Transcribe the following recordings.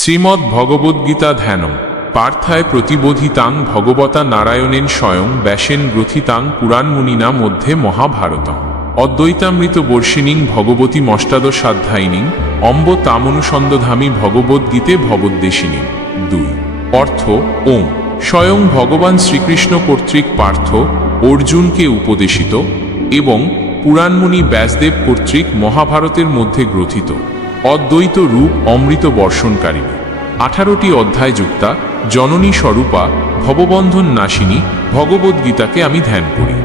শ্রীমদ্ ভগবদ্গীতা ধ্যানম পার্থায় প্রতিবোধিতাং ভগবতা নারায়ণেন স্বয়ং ব্যাসেন গ্রথিতাং পুরাণমুনিনা মধ্যে মহাভারতম অদ্বৈতামৃত বর্ষিণীং ভগবতী মষ্টাদশাধ্যায়িনীং অম্ব তামনুসন্দধামী ভগবদ্গীতে ভগবদ্দেশিনী। 2 অর্থ ওম স্বয়ং ভগবান শ্রীকৃষ্ণ কর্তৃক পার্থ অর্জুনকে উপদেশিত এবং পুরাণমুনি ব্যাসদেব কর্তৃক মহাভারতের মধ্যে গ্রথিত অদ্বৈত রূপ অমৃত বর্ষণকারিণী। 18টি অধ্যায়যুক্তা জননী স্বরূপা ভববন্ধন নাশিনী ভগবদ্গীতাকে আমি ধ্যান করি।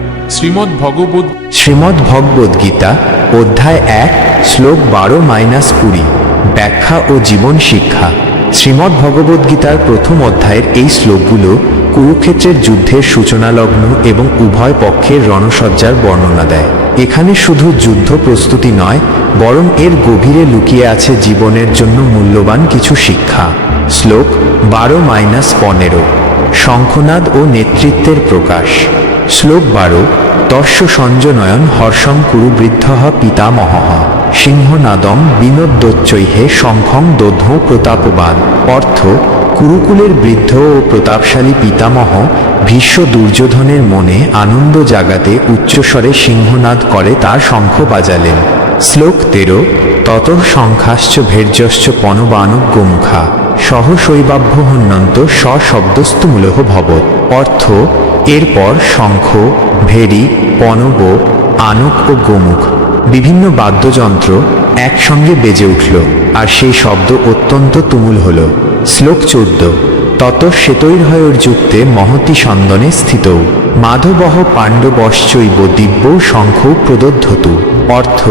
শ্রীমদ্ ভগবদ্গীতা অধ্যায় 1 শ্লোক 12-20 ব্যাখ্যা ও জীবন শিক্ষা। শ্রীমদ্ ভগবদ্গীতার প্রথম অধ্যায়ের এই শ্লোকগুলো কুরুক্ষেত্রের যুদ্ধের সূচনালগ্ন এবং উভয় পক্ষের রণসজ্জার বর্ণনা দেয়। এখানে শুধু যুদ্ধ প্রস্তুতি নয়, বরং এর গভীরে লুকিয়ে আছে জীবনের জন্য মূল্যবান কিছু শিক্ষা। শ্লোক 12-15 শঙ্খনাদ ও নেতৃত্বের প্রকাশ। শ্লোক 12 তস্য সঞ্জনয়ন হর্ষং কুরু বৃদ্ধঃ পিতামহঃ সিংহনাদম বিনোদ্যোচ্চৈহে শঙ্খং দোধ্য প্রতাপবান। অর্থ, কুরুকুলের বৃদ্ধ ও প্রতাপশালী পিতামহ ভীষ্ম দুর্যোধনের মনে আনন্দ জাগাতে উচ্চস্বরে সিংহনাদ করে তার শঙ্খ বাজালেন। শ্লোক 13 ততঃ শঙ্খাশ্চ ভের্যশ্চ পনবানক গোমুখা সহশৈবাভ্যহন্যন্ত সশব্দস্তুমূলহ ভবৎ। অর্থ, এরপর শঙ্খ, ভেরি, পনব, আনক ও গোমুখ বিভিন্ন বাদ্যযন্ত্র একসঙ্গে বেজে উঠল, আর সেই শব্দ অত্যন্ত তুমুল হল। শ্লোক 14 তত শ্বেতৈর্হয়োর্যুক্তে মহতি সন্দনে স্থিত মাধবহ পাণ্ডবশ্চৈব দিব্য শঙ্খ প্রদধ্যতু। অর্থ,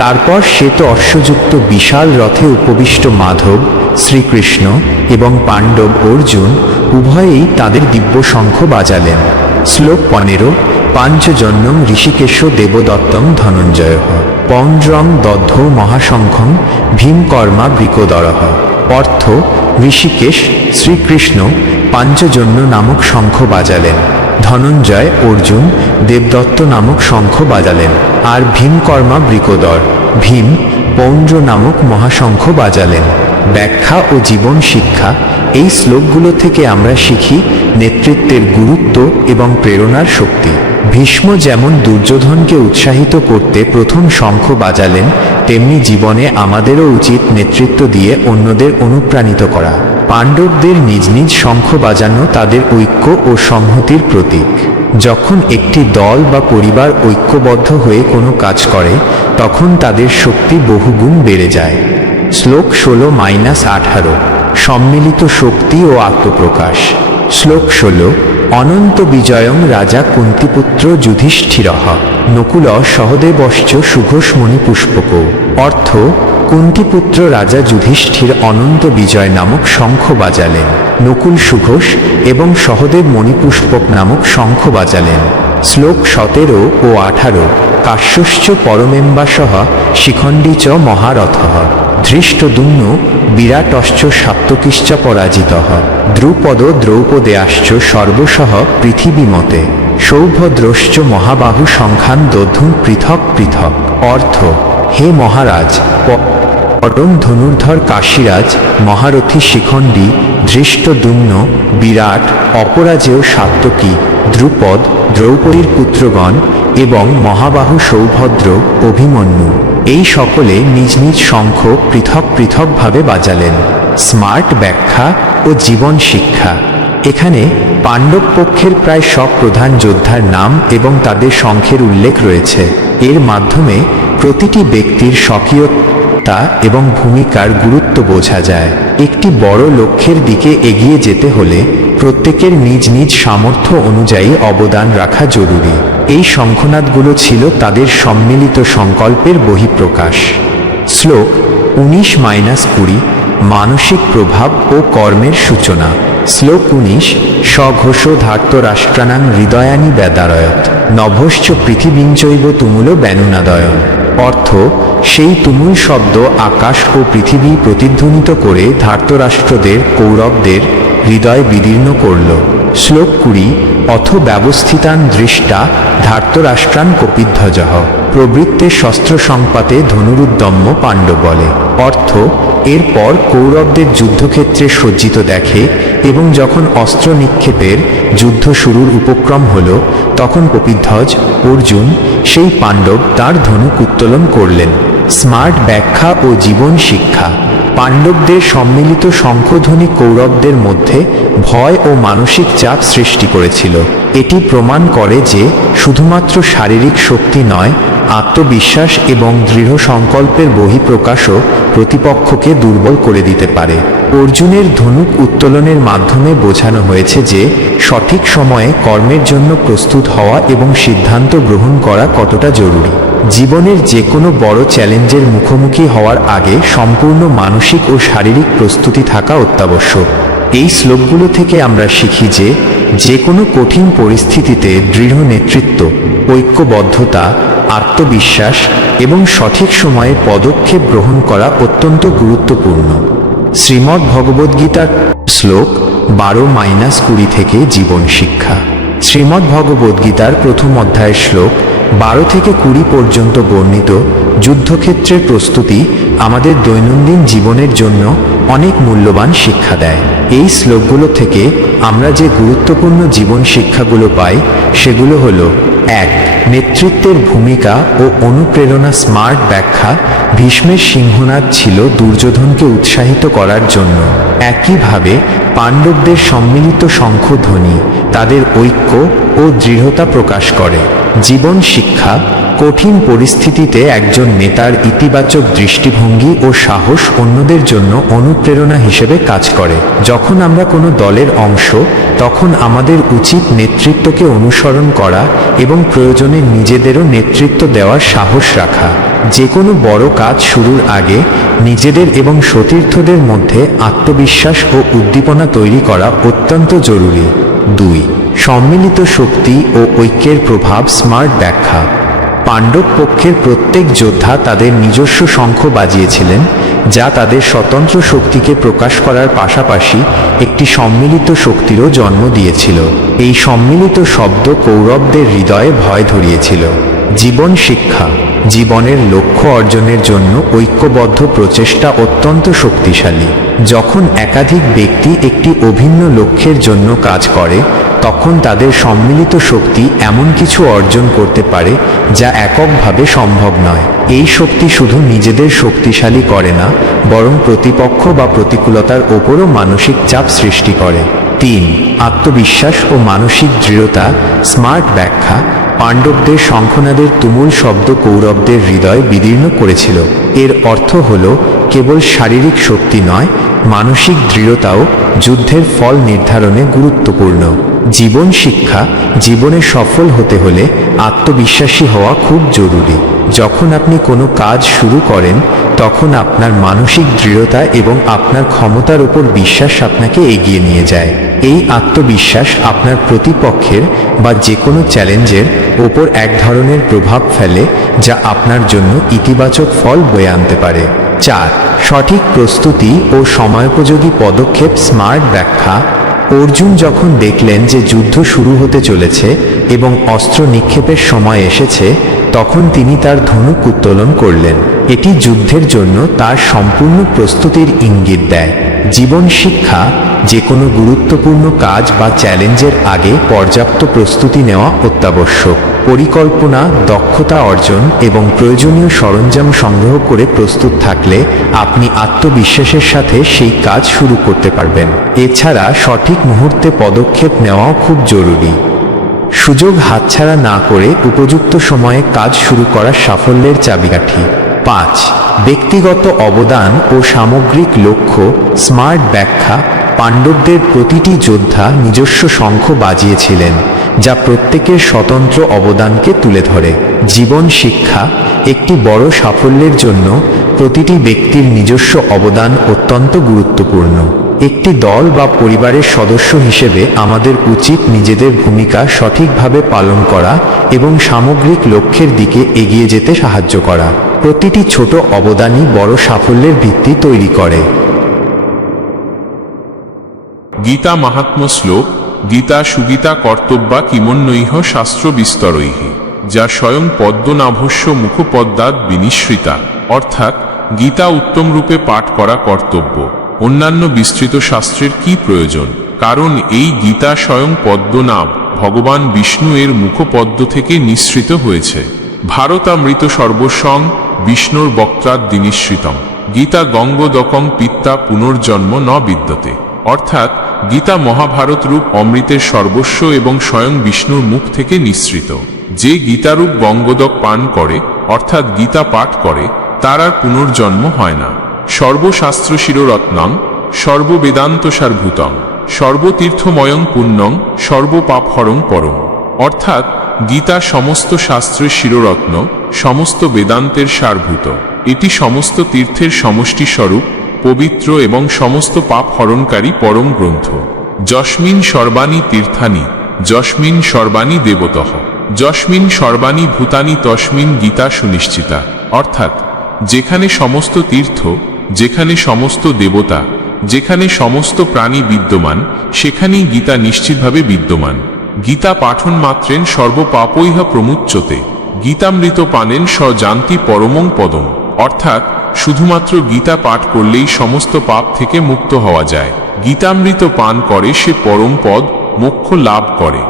তারপর শ্বেত অশ্বযুক্ত বিশাল রথে উপবিষ্ট মাধব, শ্রীকৃষ্ণ এবং পাণ্ডব অর্জুন উভয়েই তাদের দিব্য শঙ্খ বাজালেন। শ্লোক 15 পাঞ্চজন্যং ঋষিকেশ দেবদত্তং ধনঞ্জয় পৌণ্ড্রং দগ্ধ মহাশঙ্খং ভীমকর্মা বৃকোদরঃ। অর্থ, ঋষিকেশ শ্রীকৃষ্ণ পাঞ্চজন্য নামক শঙ্খ বাজালেন, ধনঞ্জয় অর্জুন দেবদত্ত নামক শঙ্খ বাজালেন, আর ভীমকর্মা বৃকোদর ভীম পৌণ্ড্র নামক মহাশঙ্খ বাজালেন। ব্যাখ্যা ও জীবন শিক্ষা। এই শ্লোকগুলো থেকে আমরা শিখি নেতৃত্বের গুরুত্ব এবং প্রেরণার শক্তি। ভীষ্ম যেমন দুর্যোধনকে উৎসাহিত করতে প্রথম শঙ্খ বাজালেন, তেমনি জীবনে আমাদেরও উচিত নেতৃত্ব দিয়ে অন্যদের অনুপ্রাণিত করা। পাণ্ডবদের নিজ নিজ শঙ্খ বাজানো তাদের ঐক্য ও সংহতির প্রতীক। যখন একটি দল বা পরিবার ঐক্যবদ্ধ হয়ে কোনো কাজ করে, তখন তাদের শক্তি বহুগুণ বেড়ে যায়। শ্লোক 16-18 সম্মিলিত শক্তি ও আত্মপ্রকাশ। শ্লোক 16 অনন্ত বিজয়ং রাজা কুন্তিপুত্র যুধিষ্ঠিরঃ নকুল সহদেবশ্চ সুঘোষমণি পুষ্পক। অর্থ, কুন্তিপুত্র রাজা যুধিষ্ঠির অনন্ত বিজয় নামক শঙ্খ বাজালেন, নকুল সুঘোষ এবং সহদেব মণিপুষ্পক নামক শঙ্খ বাজালেন। শ্লোক 17 ও 18 কাশ্যশ্চ পরমেম্বাসঃ শিখণ্ডী চ মহারথঃ ধৃষ্টদ্যুম্ন বিরাটশ্চ সাত্ত্বকীশ্চ পরাজিতঃ দ্রুপদ দ্রৌপদেয়াশ্চ সর্বশঃ পৃথিবীমতে সৌভদ্রশ্চ মহাবাহু সংখ্যান দধুন পৃথক পৃথক। অর্থ, হে মহারাজ, পরম ধনুর্ধর কাশীরাজ মহারথী শিখণ্ডী, ধৃষ্টদ্যুম্ন বিরাট, অপরাজেয় সাত্ত্বকী, দ্রুপদ দ্রৌপদীর পুত্রগণ এবং মহাবাহু সৌভদ্র অভিমন্যু এই সকলে নিজ নিজ শঙ্খ পৃথক পৃথকভাবে বাজালেন। স্মার্ট ব্যাখ্যা ও জীবন শিক্ষা। এখানে পাণ্ডব পক্ষের প্রায় সব প্রধান যোদ্ধার নাম এবং তাদের শঙ্খের উল্লেখ রয়েছে। এর মাধ্যমে প্রতিটি ব্যক্তির স্বকীয়তা এবং ভূমিকার গুরুত্ব বোঝা যায়। একটি বড় লক্ষ্যের দিকে এগিয়ে যেতে হলে প্রত্যেকের নিজ নিজ সামর্থ্য অনুযায়ী অবদান রাখা জরুরি। এই শঙ্খনাদগুলো ছিল তাদের সম্মিলিত সংকল্পের বহিঃপ্রকাশ। শ্লোক 19-20 মানসিক প্রভাব ও কর্মের সূচনা। শ্লোক 19 স্বঘোষ ধার্তরাষ্ট্রাণাং হৃদয়ানি বেদারয়ত নভশ্চ পৃথিবীঞ্চৈব তুমুল বেনুনাদয়ন। অর্থ, সেই তুমুল শব্দ আকাশ ও পৃথিবী প্রতিধ্বনিত করে ধার্তরাষ্ট্রদের কৌরবদের হৃদয় বিদীর্ণ করল। শ্লোক 20 অথ ব্যবস্থিতান দৃষ্টা ধার্তরাষ্ট্রান কপিধ্বজঃ প্রবৃত্তে শস্ত্র সংপাতে ধনুরুদ্যম্য পাণ্ডবলে। অর্থ, এরপর কৌরবদের যুদ্ধক্ষেত্রে সজ্জিত দেখে এবং যখন অস্ত্র নিক্ষেপের যুদ্ধ শুরুর উপক্রম হল তখন কপিধ্বজ অর্জুন সেই পাণ্ডব তার ধনুক উত্তোলন করলেন। স্মার্ট ব্যাখ্যা ও জীবন শিক্ষা। পাণ্ডবদের সম্মিলিত শঙ্খধ্বনি কৌরবদের মধ্যে ভয় ও মানসিক চাপ সৃষ্টি করেছিল। এটি প্রমাণ করে যে শুধুমাত্র শারীরিক শক্তি নয়, আত্মবিশ্বাস এবং দৃঢ় সংকল্পের বহিঃপ্রকাশও প্রতিপক্ষকে দুর্বল করে দিতে পারে। অর্জুনের ধনুক উত্তোলনের মাধ্যমে বোঝানো হয়েছে যে সঠিক সময়ে কর্মের জন্য প্রস্তুত হওয়া এবং সিদ্ধান্ত গ্রহণ করা কতটা জরুরি। জীবনের যে কোনো বড় চ্যালেঞ্জের মুখোমুখি হওয়ার আগে সম্পূর্ণ মানসিক ও শারীরিক প্রস্তুতি থাকা অত্যাবশ্যক। এই শ্লোকগুলো থেকে আমরা শিখি যে কোনো কঠিন পরিস্থিতিতে দৃঢ় নেতৃত্ব, ঐক্যবদ্ধতা, আত্মবিশ্বাস এবং সঠিক সময়ে পদক্ষেপ গ্রহণ করা অত্যন্ত গুরুত্বপূর্ণ। শ্রীমদ্ ভগবদ্গীতার শ্লোক 12-20 থেকে জীবন শিক্ষা। শ্রীমদ্ ভগবদ্গীতার প্রথম অধ্যায়ের শ্লোক 12 থেকে 20 পর্যন্ত বর্ণিত যুদ্ধক্ষেত্রের প্রস্তুতি আমাদের দৈনন্দিন জীবনের জন্য অনেক মূল্যবান শিক্ষা দেয়। এই শ্লোকগুলো থেকে আমরা যে গুরুত্বপূর্ণ জীবন শিক্ষাগুলো পাই সেগুলো হলো: 1. নেতৃত্বের ভূমিকা ও অনুপ্রেরণা। স্মার্ট ব্যাখ্যা। ভীষ্মের সিংহনাদ ছিল দুর্যোধনকে উৎসাহিত করার জন্য। একইভাবে পাণ্ডবদের সম্মিলিত শঙ্খধ্বনি তাদের ঐক্য ও দৃঢ়তা প্রকাশ করে। জীবন শিক্ষা। কঠিন পরিস্থিতিতে একজন নেতার ইতিবাচক দৃষ্টিভঙ্গি ও সাহস অন্যদের জন্য অনুপ্রেরণা হিসেবে কাজ করে। যখন আমরা কোনো দলের অংশ, তখন আমাদের উচিত নেতৃত্বকে অনুসরণ করা এবং প্রয়োজনে নিজেদেরও নেতৃত্ব দেওয়ার সাহস রাখা। যে কোনো বড় কাজ শুরুর আগে নিজেদের এবং সতীর্থদের মধ্যে আত্মবিশ্বাস ও উদ্দীপনা তৈরি করা অত্যন্ত জরুরি। 2. সম্মিলিত শক্তি ও ঐক্যের প্রভাব। স্মার্ট ব্যাখ্যা। পাণ্ডব পক্ষের প্রত্যেক যোদ্ধা তাদের নিজস্ব শঙ্খ বাজিয়েছিলেন, যা তাদের স্বতন্ত্র শক্তিকে প্রকাশ করার পাশাপাশি একটি সম্মিলিত শক্তিরও জন্ম দিয়েছিল। এই সম্মিলিত শব্দ কৌরবদের হৃদয়ে ভয় ধরিয়েছিল। জীবন শিক্ষা। জীবনের লক্ষ্য অর্জনের জন্য ঐক্যবদ্ধ প্রচেষ্টা অত্যন্ত শক্তিশালী। যখন একাধিক ব্যক্তি একটি অভিন্ন লক্ষ্যের জন্য কাজ করে, তখন তাদের সম্মিলিত শক্তি এমন কিছু অর্জন করতে পারে যা এককভাবে সম্ভব নয়। এই শক্তি শুধু নিজেদের শক্তিশালী করে না, বরং প্রতিপক্ষ বা প্রতিকূলতার ওপরও মানসিক চাপ সৃষ্টি করে। 3. আত্মবিশ্বাস ও মানসিক দৃঢ়তা। স্মার্ট ব্যাখ্যা। পাণ্ডবদের শঙ্খনাদের তুমুল শব্দ কৌরবদের হৃদয় বিদীর্ণ করেছিল। এর অর্থ হল কেবল শারীরিক শক্তি নয়, মানসিক দৃঢ়তাও যুদ্ধের ফল নির্ধারণে গুরুত্বপূর্ণ। জীবন শিক্ষা। জীবনে সফল হতে হলে আত্মবিশ্বাসী হওয়া খুব জরুরি। যখন আপনি কোনো কাজ শুরু করেন, তখন আপনার মানসিক দৃঢ়তা এবং আপনার ক্ষমতার উপর বিশ্বাস আপনাকে এগিয়ে নিয়ে যায়। এই আত্মবিশ্বাস আপনার প্রতিপক্ষের বা যে কোনো চ্যালেঞ্জের ওপর এক ধরনের প্রভাব ফেলে, যা আপনার জন্য ইতিবাচক ফল বয়ে আনতে পারে। 4. সঠিক প্রস্তুতি ও সময়োপযোগী পদক্ষেপ। স্মার্ট ব্যাখ্যা। অর্জুন যখন দেখলেন যে যুদ্ধ শুরু হতে চলেছে এবং অস্ত্র নিক্ষেপের সময় এসেছে, তখন তিনি তার ধনুক উত্তোলন করলেন। এটি যুদ্ধের জন্য তার সম্পূর্ণ প্রস্তুতির ইঙ্গিত দেয়। জীবন শিক্ষা। যে কোনো গুরুত্বপূর্ণ কাজ বা চ্যালেঞ্জের আগে পর্যাপ্ত প্রস্তুতি নেওয়া অত্যাবশ্যক। পরিকল্পনা, দক্ষতা অর্জন এবং প্রয়োজনীয় সরঞ্জাম সংগ্রহ করে প্রস্তুত থাকলে আপনি আত্মবিশ্বাসের সাথে সেই কাজ শুরু করতে পারবেন। এছাড়া সঠিক মুহূর্তে পদক্ষেপ নেওয়াও খুব জরুরি। সুযোগ হাতছাড়া না করে উপযুক্ত সময়ে কাজ শুরু করা সাফল্যের চাবিকাঠি। 5. ব্যক্তিগত অবদান ও সামগ্রিক লক্ষ্য। স্মার্ট ব্যাখ্যা। পাণ্ডবদের প্রতিটি যোদ্ধা নিজস্ব শঙ্খ বাজিয়েছিলেন, যা প্রত্যেকের স্বতন্ত্র অবদানকে তুলে ধরে। জীবন শিক্ষা। একটি বড় সাফল্যের জন্য প্রতিটি ব্যক্তির নিজস্ব অবদান অত্যন্ত গুরুত্বপূর্ণ। একটি দল বা পরিবারের সদস্য হিসেবে আমাদের উচিত নিজেদের ভূমিকা সঠিকভাবে পালন করা এবং সামগ্রিক লক্ষ্যের দিকে এগিয়ে যেতে সাহায্য করা। প্রতিটি ছোট অবদানই বড় সাফল্যের ভিত্তি তৈরি করে। গীতা মাহাত্ম্য শ্লোক। গীতা সুগীতা কর্তব্যা কিমন্যৈহ শাস্ত্র বিস্তরৈঃ, যা স্বয়ং পদ্মনাভস্য মুখপদ্মাৎ বিনিশ্রিতা। অর্থাৎ গীতা উত্তম রূপে পাঠ করা কর্তব্য। অন্যান্য বিস্তৃত শাস্ত্রের কি প্রয়োজন, কারণ এই গীতা স্বয়ং পদ্মনাভ ভগবান বিষ্ণু এর মুখপদ্ম থেকে নিঃসৃত হয়েছে। ভারতামৃত সর্বসং বিষ্ণুর বক্ত্রাদ্দিনিশ্রিতম গীতা গঙ্গোদকং পিত্তা পুনর্জন্ম ন বিদ্যতে। অর্থাৎ গীতা মহাভারত রূপ অমৃতের সর্বস্ব এবং স্বয়ং বিষ্ণুর মুখ থেকে নিঃসৃত। যে গীতারূপ গঙ্গোদক পান করে অর্থাৎ গীতা পাঠ করে তার আর পুনর্জন্ম হয় না। সর্বশাস্ত্র শিররত্নং সর্ববেদান্তসারভূতং সর্বতীর্থময়ং পুণ্যং সর্বপাপহরং পরম। অর্থাৎ গীতা সমস্ত শাস্ত্রের শিররত্ন, সমস্ত বেদান্তের সারভূত। এটি সমস্ত তীর্থের সমষ্টি স্বরূপ, পবিত্র এবং সমস্ত পাপ হরণকারী পরম গ্রন্থ। যস্মিন সর্বাণি তীর্থানি যস্মিন সর্বাণি দেবতঃ যস্মিন সর্বাণি ভূতানি তস্মিন গীতা সুনিশ্চিতা। অর্থাৎ যেখানে সমস্ত তীর্থ, যেখানে সমস্ত দেবতা, যেখানে সমস্ত প্রাণী বিদ্যমান, সেখানেই গীতা নিশ্চিতভাবে বিদ্যমান। গীতা পাঠন মাত্রেন সর্বপাপৈহ প্রমুচ্যতে গীতামৃত পানেন স জান্তি পরমং পদম। অর্থাৎ শুধুমাত্র গীতা পাঠ করলেই সমস্ত পাপ থেকে মুক্ত হওয়া যায়। গীতামৃত পান করে সে পরম পদ মোক্ষ লাভ করে।